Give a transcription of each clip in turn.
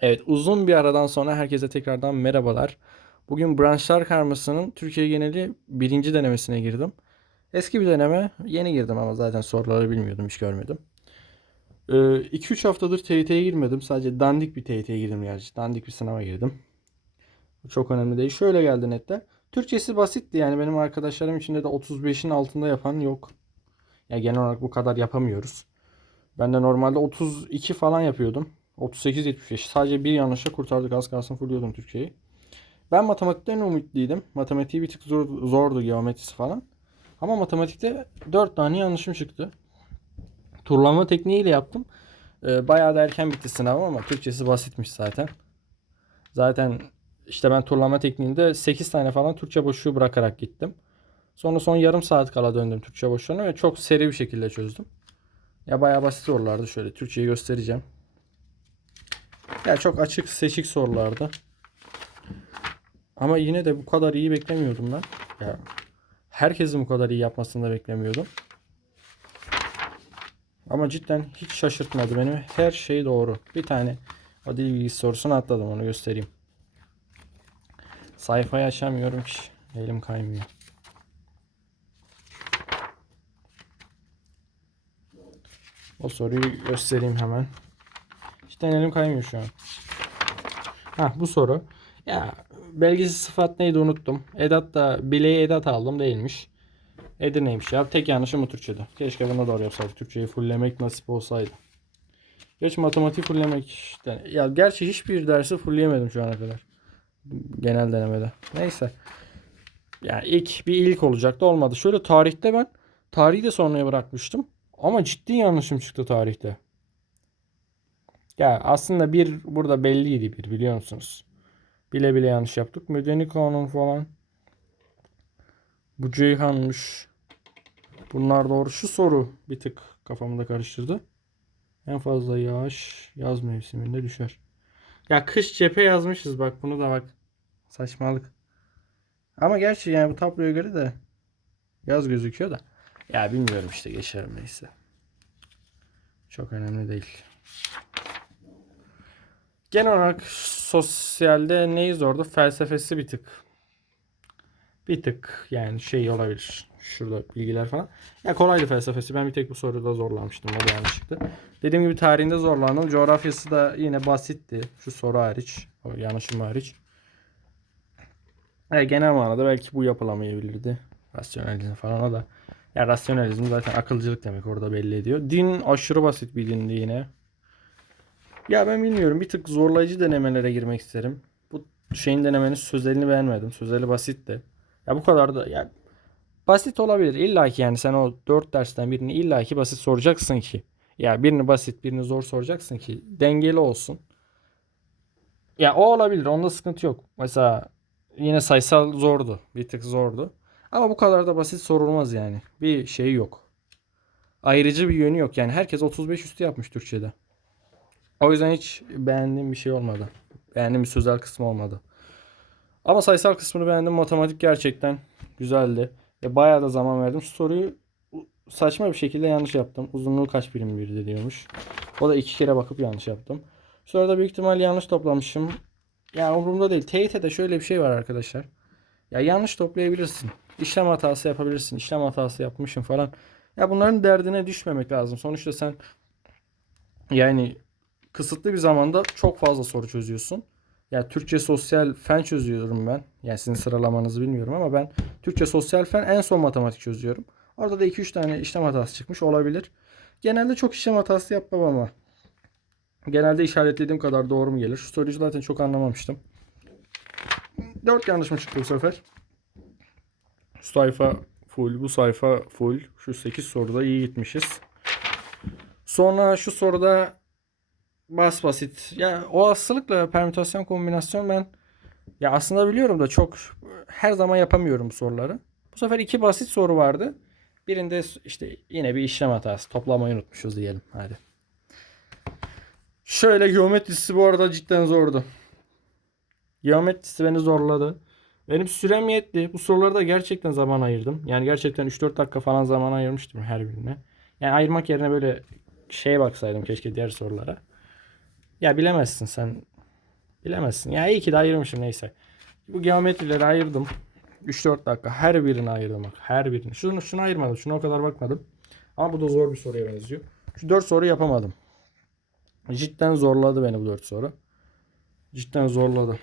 Evet uzun bir aradan sonra herkese tekrardan merhabalar. Bugün branşlar karmasının Türkiye geneli birinci denemesine girdim. Eski bir deneme. Yeni girdim ama zaten soruları bilmiyordum hiç görmedim. 2-3 haftadır TYT'ye girmedim. Sadece dandik bir TYT'ye girdim gerçi. Dandik bir sınava girdim. Bu çok önemli değil. Şöyle geldi netler. Türkçesi basitti yani benim arkadaşlarım içinde de 35'in altında yapan yok. Ya genel olarak bu kadar yapamıyoruz. Ben de normalde 32 falan yapıyordum. 38-75. Sadece bir yanlışla kurtardık. Az kalsın fulluyordum Türkçeyi. Ben matematikten ümitliydim. Matematiği bir tık zor, zordu geometrisi falan. Ama matematikte 4 tane yanlışım çıktı. Turlama tekniğiyle yaptım. Ee, bayağı da erken bitti sınav ama Türkçesi basitmiş zaten. Zaten işte ben turlama tekniğinde 8 tane falan Türkçe boşluğu bırakarak gittim. Sonra son yarım saat kala döndüm Türkçe boşluğuna ve çok seri bir şekilde çözdüm. Ya bayağı basit sorulardı şöyle. Türkçeyi göstereceğim. Ya çok açık seçik sorulardı. Ama yine de bu kadar iyi beklemiyordum ben. Ya herkesin bu kadar iyi yapmasını da beklemiyordum. Ama cidden hiç şaşırtmadı beni. Her şey doğru. Bir tane o dil bilgisi sorusunu atladım onu göstereyim. Sayfayı açamıyorum ki. Elim kaymıyor. O soruyu göstereyim hemen. Cidden elim kaymıyor şu an. Ha bu soru. Ya belgesi sıfat neydi unuttum. Edat da bileği edat aldım değilmiş. Edirne'ymiş ya. Tek yanlışım bu Türkçe'de. Keşke bunu doğru yapsaydık. Türkçeyi fulllemek nasip olsaydı. Geç matematik fulllemek işte. Ya gerçi hiçbir dersi fullleyemedim şu ana kadar. Genel denemede. Neyse. Yani ilk bir ilk olacaktı olmadı. Şöyle tarihte ben tarihi de sonraya bırakmıştım. Ama ciddi yanlışım çıktı tarihte. Ya aslında bir burada belliydi bir biliyor musunuz? Bile bile yanlış yaptık. Medeni kanun falan. Bu Ceyhan'mış. Bunlar doğru. Şu soru bir tık kafamı da karıştırdı. En fazla yağış yaz mevsiminde düşer. Ya kış cephe yazmışız bak bunu da bak. Saçmalık. Ama gerçi yani bu tabloya göre de yaz gözüküyor da. Ya bilmiyorum işte geçerim neyse. Çok önemli değil. Genel olarak sosyalde neyi zordu? Felsefesi bir tık. Bir tık yani şey olabilir. Şurada bilgiler falan. Ya kolaydı felsefesi. Ben bir tek bu soruda zorlanmıştım. O da yanlış çıktı. Dediğim gibi tarihinde zorlandım. Coğrafyası da yine basitti. Şu soru hariç. O yanlışım hariç. Evet, genel manada belki bu yapılamayabilirdi. Rasyonalizm falan o da. Ya rasyonalizm zaten akılcılık demek orada belli ediyor. Din aşırı basit bir dindi yine. Ya ben bilmiyorum bir tık zorlayıcı denemelere girmek isterim. Bu şeyin denemenin sözelini beğenmedim. Sözeli basitti. Ya bu kadar da ya basit olabilir. İlla ki yani sen o 4 dersten birini illa ki basit soracaksın ki. Ya birini basit birini zor soracaksın ki dengeli olsun. Ya o olabilir. Onda sıkıntı yok. Mesela yine sayısal zordu. Bir tık zordu. Ama bu kadar da basit sorulmaz yani. Bir şey yok. Ayrıcı bir yönü yok. Yani herkes 35 üstü yapmış Türkçe'de. O yüzden hiç beğendiğim bir şey olmadı. Beğendiğim bir sözel kısmı olmadı. Ama sayısal kısmını beğendim. Matematik gerçekten güzeldi. Ve bayağı da zaman verdim. Soruyu saçma bir şekilde yanlış yaptım. Uzunluğu kaç birim bir diyormuş. O da iki kere bakıp yanlış yaptım. Sonra büyük ihtimal yanlış toplamışım. Ya umurumda değil. TYT'de şöyle bir şey var arkadaşlar. Ya yanlış toplayabilirsin. İşlem hatası yapabilirsin. İşlem hatası yapmışım falan. Ya bunların derdine düşmemek lazım. Sonuçta sen yani kısıtlı bir zamanda çok fazla soru çözüyorsun. Ya Türkçe sosyal fen çözüyorum ben. Yani sizin sıralamanızı bilmiyorum ama ben Türkçe sosyal fen en son matematik çözüyorum. Orada da 2-3 tane işlem hatası çıkmış olabilir. Genelde çok işlem hatası yapmam ama. Genelde işaretlediğim kadar doğru mu gelir? Şu soruyu zaten çok anlamamıştım. 4 yanlış mı çıktı bu sefer? Şu sayfa full, bu sayfa full. Şu 8 soruda iyi gitmişiz. Sonra şu soruda bas basit. Ya o hastalıkla permütasyon kombinasyon ben ya aslında biliyorum da çok her zaman yapamıyorum bu soruları. Bu sefer iki basit soru vardı. Birinde işte yine bir işlem hatası. Toplamayı unutmuşuz diyelim. Hadi. Şöyle geometrisi bu arada cidden zordu. Geometrisi beni zorladı. Benim sürem yetti. Bu sorulara da gerçekten zaman ayırdım. Yani gerçekten 3-4 dakika falan zaman ayırmıştım her birine. Yani ayırmak yerine böyle şeye baksaydım keşke diğer sorulara. Ya bilemezsin sen. Bilemezsin. Ya iyi ki de ayırmışım neyse. Bu geometrileri ayırdım. 3-4 dakika her birini ayırdım bak. Her birini. Şunu, şunu ayırmadım. Şuna o kadar bakmadım. Ama bu da zor bir soruya benziyor. Şu 4 soru yapamadım. Cidden zorladı beni bu 4 soru. Cidden zorladı.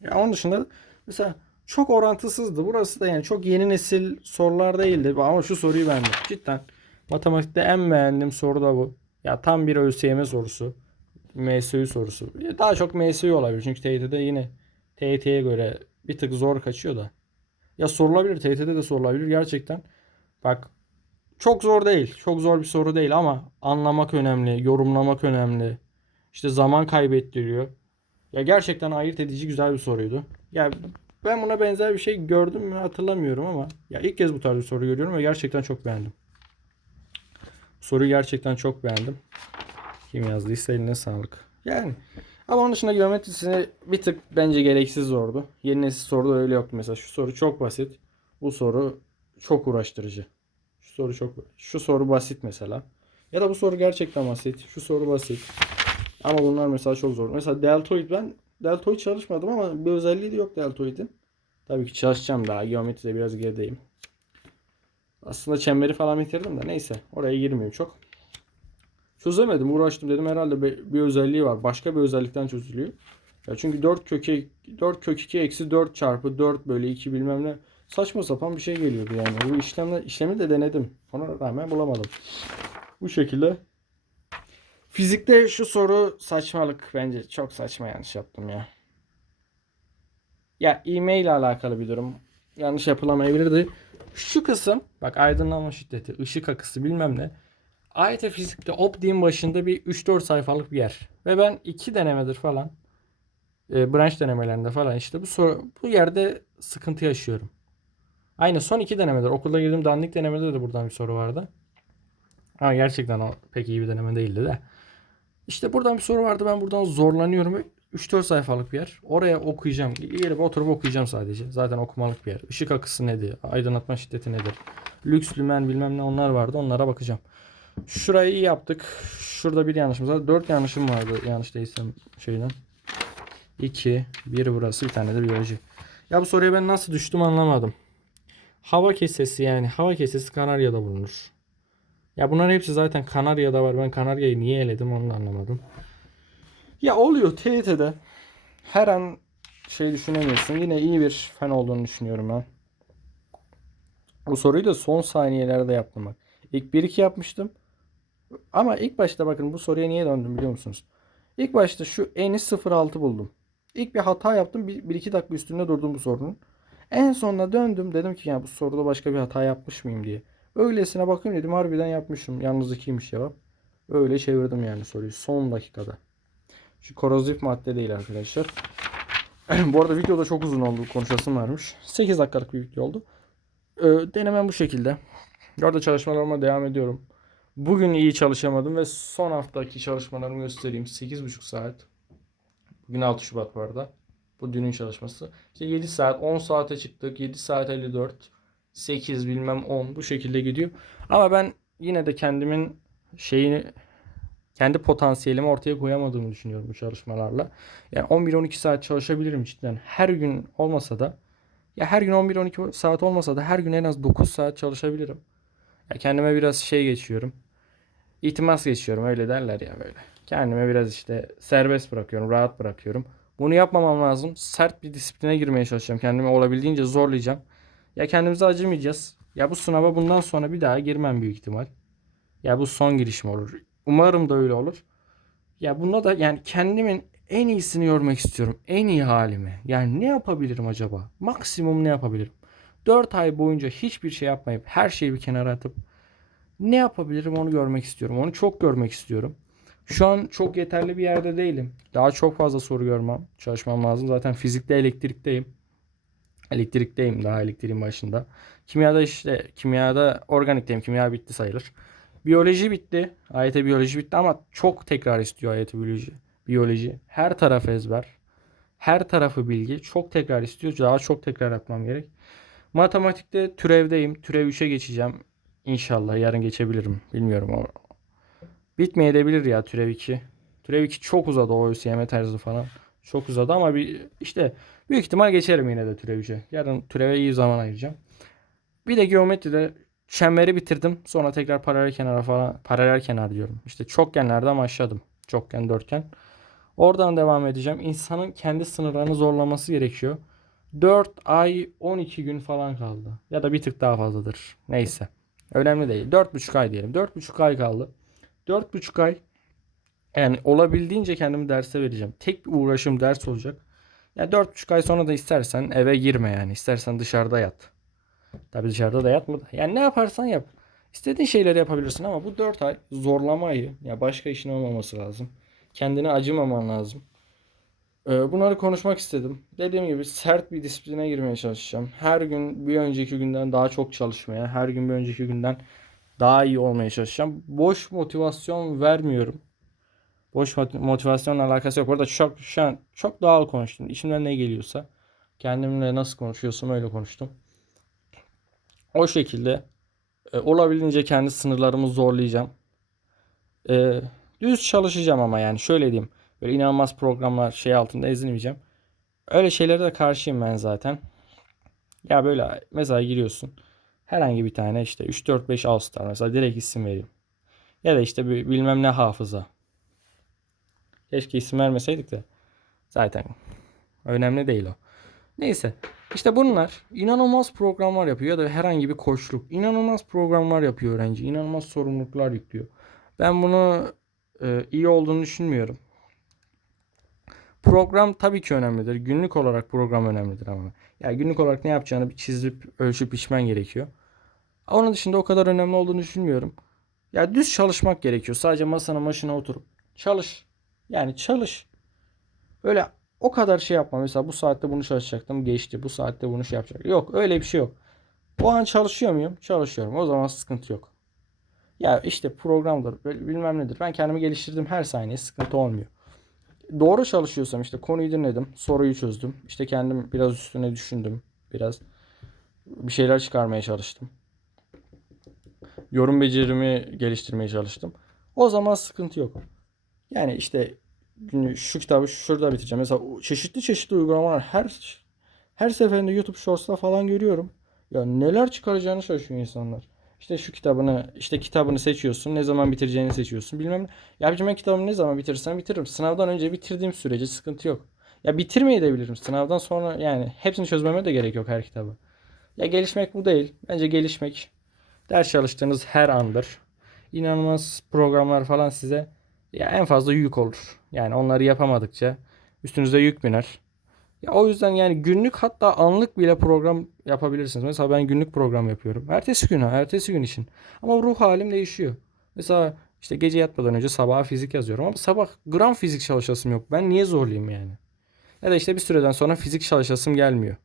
Ya onun dışında mesela çok orantısızdı. Burası da yani çok yeni nesil sorular değildi. Ama şu soruyu beğendim. Cidden matematikte en beğendiğim soru da bu. Ya tam bir ÖSYM sorusu. MSÜ sorusu. Daha çok MSÜ olabilir. Çünkü TYT'de yine TYT'ye göre bir tık zor kaçıyor da. Ya sorulabilir. TYT'de de sorulabilir. Gerçekten. Bak çok zor değil. Çok zor bir soru değil ama anlamak önemli. Yorumlamak önemli. İşte zaman kaybettiriyor. Ya gerçekten ayırt edici güzel bir soruydu. Ya ben buna benzer bir şey gördüm mü hatırlamıyorum ama ya ilk kez bu tarz bir soru görüyorum ve gerçekten çok beğendim. Soruyu gerçekten çok beğendim. Kim yazdıysa eline sağlık. Yani ama onun dışında geometrisini bir tık bence gereksiz zordu. Yeni nesil soruda öyle yoktu mesela. Şu soru çok basit. Bu soru çok uğraştırıcı. Şu soru çok şu soru basit mesela. Ya da bu soru gerçekten basit. Şu soru basit. Ama bunlar mesela çok zor. Mesela deltoid ben deltoid çalışmadım ama bir özelliği de yok deltoidin. Tabii ki çalışacağım daha. Geometride biraz gerideyim. Aslında çemberi falan bitirdim de neyse. Oraya girmeyeyim çok. Çözemedim. Uğraştım dedim herhalde bir, özelliği var. Başka bir özellikten çözülüyor. Ya çünkü 4 köke 4 kök 2 eksi 4 çarpı 4 bölü 2 bilmem ne saçma sapan bir şey geliyordu yani. Bu işlemle işlemi de denedim. Ona rağmen bulamadım. Bu şekilde Fizikte şu soru saçmalık bence. Çok saçma yanlış yaptım ya. Ya e-mail ile alakalı bir durum. Yanlış yapılamayabilirdi. Şu kısım bak aydınlanma şiddeti, ışık akısı bilmem ne. AYT fizikte optiğin başında bir 3-4 sayfalık bir yer. Ve ben 2 denemedir falan e, branş denemelerinde falan işte bu soru bu yerde sıkıntı yaşıyorum. Aynı son iki denemedir. Okulda girdiğim dandik denemede de buradan bir soru vardı. Ha gerçekten o pek iyi bir deneme değildi de. İşte buradan bir soru vardı. Ben buradan zorlanıyorum. 3-4 sayfalık bir yer. Oraya okuyacağım. Gelip oturup okuyacağım sadece. Zaten okumalık bir yer. Işık akısı nedir? Aydınlatma şiddeti nedir? Lüks, lümen bilmem ne onlar vardı. Onlara bakacağım. Şurayı iyi yaptık. Şurada bir yanlışımız var. 4 yanlışım vardı. Yanlış değilsem şeyden. 2, 1 burası. Bir tane de biyoloji. Ya bu soruya ben nasıl düştüm anlamadım. Hava kesesi yani hava kesesi Kanarya'da bulunur. Ya bunların hepsi zaten Kanarya'da var. Ben Kanarya'yı niye eledim onu da anlamadım. Ya oluyor TYT'de. Her an şey düşünemiyorsun. Yine iyi bir fen olduğunu düşünüyorum ben. Bu soruyu da son saniyelerde yaptım bak. İlk 1-2 yapmıştım. Ama ilk başta bakın bu soruya niye döndüm biliyor musunuz? İlk başta şu eni 0.6 buldum. İlk bir hata yaptım. 1-2 dakika üstünde durdum bu sorunun. En sonunda döndüm. Dedim ki ya bu soruda başka bir hata yapmış mıyım diye. Öylesine bakayım dedim harbiden yapmışım. Yalnız ikiymiş cevap. Öyle çevirdim yani soruyu son dakikada. Şu korozif madde değil arkadaşlar. bu arada videoda çok uzun oldu. Konuşasım varmış. 8 dakikalık bir video oldu. Ee, denemem bu şekilde. Orada çalışmalarıma devam ediyorum. Bugün iyi çalışamadım ve son haftaki çalışmalarımı göstereyim. 8,5 saat. Bugün 6 Şubat bu arada. Bu dünün çalışması. İşte 7 saat, 10 saate çıktık. 7 saat 54. 8 bilmem 10 bu şekilde gidiyor. Ama ben yine de kendimin şeyini kendi potansiyelimi ortaya koyamadığımı düşünüyorum bu çalışmalarla. Yani 11-12 saat çalışabilirim cidden. Her gün olmasa da ya her gün 11-12 saat olmasa da her gün en az 9 saat çalışabilirim. Ya kendime biraz şey geçiyorum. İtimas geçiyorum öyle derler ya böyle. Kendime biraz işte serbest bırakıyorum, rahat bırakıyorum. Bunu yapmamam lazım. Sert bir disipline girmeye çalışacağım. Kendimi olabildiğince zorlayacağım. Ya kendimize acımayacağız. Ya bu sınava bundan sonra bir daha girmem büyük ihtimal. Ya bu son girişim olur. Umarım da öyle olur. Ya bunda da yani kendimin en iyisini görmek istiyorum. En iyi halimi. Yani ne yapabilirim acaba? Maksimum ne yapabilirim? 4 ay boyunca hiçbir şey yapmayıp her şeyi bir kenara atıp ne yapabilirim onu görmek istiyorum. Onu çok görmek istiyorum. Şu an çok yeterli bir yerde değilim. Daha çok fazla soru görmem, çalışmam lazım. Zaten fizikte elektrikteyim. Elektrikteyim daha elektriğin başında. Kimyada işte kimyada organikteyim. Kimya bitti sayılır. Biyoloji bitti. AYT biyoloji bitti ama çok tekrar istiyor AYT biyoloji. Biyoloji. Her taraf ezber. Her tarafı bilgi. Çok tekrar istiyor. Daha çok tekrar yapmam gerek. Matematikte türevdeyim. Türev 3'e geçeceğim. İnşallah yarın geçebilirim. Bilmiyorum o. Bitmeyebilir ya türev 2. Türev 2 çok uzadı o ÖSYM tarzı falan. Çok uzadı ama bir işte büyük ihtimal geçerim yine de türev 3'e. Yarın türeve iyi zaman ayıracağım. Bir de geometride çemberi bitirdim. Sonra tekrar paralel kenara falan paralel kenar diyorum. İşte çokgenlerden başladım. Çokgen, dörtgen. Oradan devam edeceğim. İnsanın kendi sınırlarını zorlaması gerekiyor. 4 ay 12 gün falan kaldı. Ya da bir tık daha fazladır. Neyse. Önemli değil. 4,5 ay diyelim. 4,5 ay kaldı. 4,5 ay yani olabildiğince kendimi derse vereceğim. Tek bir uğraşım ders olacak. Ya 4,5 ay sonra da istersen eve girme yani. İstersen dışarıda yat. Tabi dışarıda da yatma. Yani ne yaparsan yap. İstediğin şeyleri yapabilirsin ama bu 4 ay zorlama ayı. Ya başka işin olmaması lazım. Kendine acımaman lazım. Ee, Bunları konuşmak istedim. Dediğim gibi sert bir disipline girmeye çalışacağım. Her gün bir önceki günden daha çok çalışmaya, her gün bir önceki günden daha iyi olmaya çalışacağım. Boş motivasyon vermiyorum. Boş mot- motivasyonla alakası yok. Burada çok şu an çok doğal konuştum. İçimden ne geliyorsa kendimle nasıl konuşuyorsam öyle konuştum. O şekilde e, olabildiğince kendi sınırlarımı zorlayacağım. E, düz çalışacağım ama yani şöyle diyeyim. Böyle inanılmaz programlar şey altında ezilmeyeceğim. Öyle şeylere de karşıyım ben zaten. Ya böyle mesela giriyorsun. Herhangi bir tane işte 3 4 5 All Star mesela direkt isim vereyim. Ya da işte bilmem ne hafıza. Keşke isim vermeseydik de. Zaten önemli değil o. Neyse. İşte bunlar inanılmaz programlar yapıyor ya da herhangi bir koçluk. inanılmaz programlar yapıyor öğrenci. inanılmaz sorumluluklar yüklüyor. Ben bunu e, iyi olduğunu düşünmüyorum. Program tabii ki önemlidir. Günlük olarak program önemlidir ama. Ya günlük olarak ne yapacağını bir çizip ölçüp biçmen gerekiyor. Onun dışında o kadar önemli olduğunu düşünmüyorum. Ya düz çalışmak gerekiyor. Sadece masanın başına oturup çalış. Yani çalış. Öyle o kadar şey yapma. Mesela bu saatte bunu çalışacaktım. Geçti. Bu saatte bunu şey yapacak. Yok öyle bir şey yok. O an çalışıyor muyum? Çalışıyorum. O zaman sıkıntı yok. Ya işte programdır. Bilmem nedir. Ben kendimi geliştirdim her saniye. Sıkıntı olmuyor. Doğru çalışıyorsam işte konuyu dinledim. Soruyu çözdüm. İşte kendim biraz üstüne düşündüm. Biraz bir şeyler çıkarmaya çalıştım. Yorum becerimi geliştirmeye çalıştım. O zaman sıkıntı yok. Yani işte şu kitabı şurada bitireceğim. Mesela çeşitli çeşitli uygulamalar her her seferinde YouTube Shorts'ta falan görüyorum. Ya neler çıkaracağını şaşırıyor insanlar. İşte şu kitabını, işte kitabını seçiyorsun. Ne zaman bitireceğini seçiyorsun. Bilmem ne. Ya abicim ben kitabımı ne zaman bitirirsem bitiririm. Sınavdan önce bitirdiğim sürece sıkıntı yok. Ya bitirmeyi de bilirim. Sınavdan sonra yani hepsini çözmeme de gerek yok her kitabı. Ya gelişmek bu değil. Bence gelişmek ders çalıştığınız her andır. İnanılmaz programlar falan size ya en fazla yük olur. Yani onları yapamadıkça üstünüze yük biner. Ya o yüzden yani günlük hatta anlık bile program yapabilirsiniz. Mesela ben günlük program yapıyorum. Ertesi gün, ertesi gün için. Ama ruh halim değişiyor. Mesela işte gece yatmadan önce sabaha fizik yazıyorum ama sabah gram fizik çalışasım yok. Ben niye zorlayayım yani? Ya da işte bir süreden sonra fizik çalışasım gelmiyor.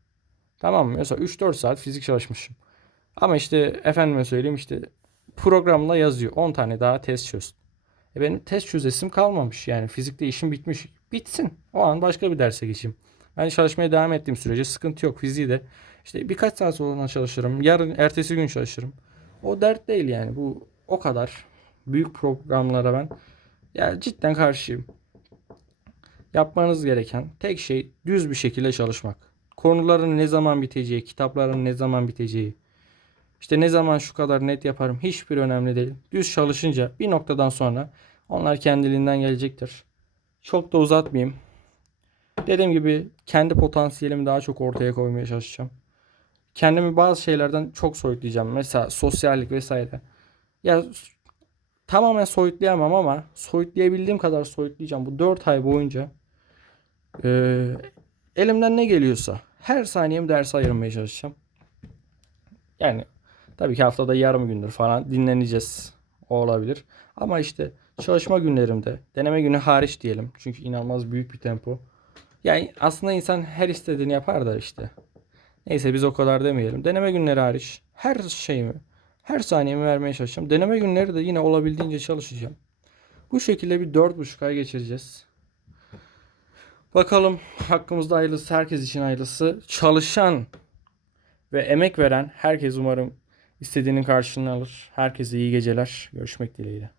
Tamam mı? Mesela 3-4 saat fizik çalışmışım. Ama işte efendime söyleyeyim işte programla yazıyor. 10 tane daha test çöz. E benim test çözesim kalmamış. Yani fizikte işim bitmiş. Bitsin. O an başka bir derse geçeyim. Ben çalışmaya devam ettiğim sürece sıkıntı yok. Fiziği de işte birkaç saat sonra çalışırım. Yarın ertesi gün çalışırım. O dert değil yani. Bu o kadar. Büyük programlara ben ya cidden karşıyım. Yapmanız gereken tek şey düz bir şekilde çalışmak. Konuların ne zaman biteceği, kitapların ne zaman biteceği, işte ne zaman şu kadar net yaparım hiçbir önemli değil. Düz çalışınca bir noktadan sonra onlar kendiliğinden gelecektir. Çok da uzatmayayım. Dediğim gibi kendi potansiyelimi daha çok ortaya koymaya çalışacağım. Kendimi bazı şeylerden çok soyutlayacağım. Mesela sosyallik vesaire. Ya tamamen soyutlayamam ama soyutlayabildiğim kadar soyutlayacağım. Bu 4 ay boyunca e, elimden ne geliyorsa her saniyemi ders ayırmaya çalışacağım. Yani tabii ki haftada yarım gündür falan dinleneceğiz. O olabilir. Ama işte çalışma günlerimde deneme günü hariç diyelim. Çünkü inanılmaz büyük bir tempo. Yani aslında insan her istediğini yapar da işte. Neyse biz o kadar demeyelim. Deneme günleri hariç her şeyimi, her saniyemi vermeye çalışacağım. Deneme günleri de yine olabildiğince çalışacağım. Bu şekilde bir dört buçuk ay geçireceğiz. Bakalım hakkımızda hayırlısı, herkes için hayırlısı. Çalışan ve emek veren herkes umarım istediğinin karşılığını alır. Herkese iyi geceler. Görüşmek dileğiyle.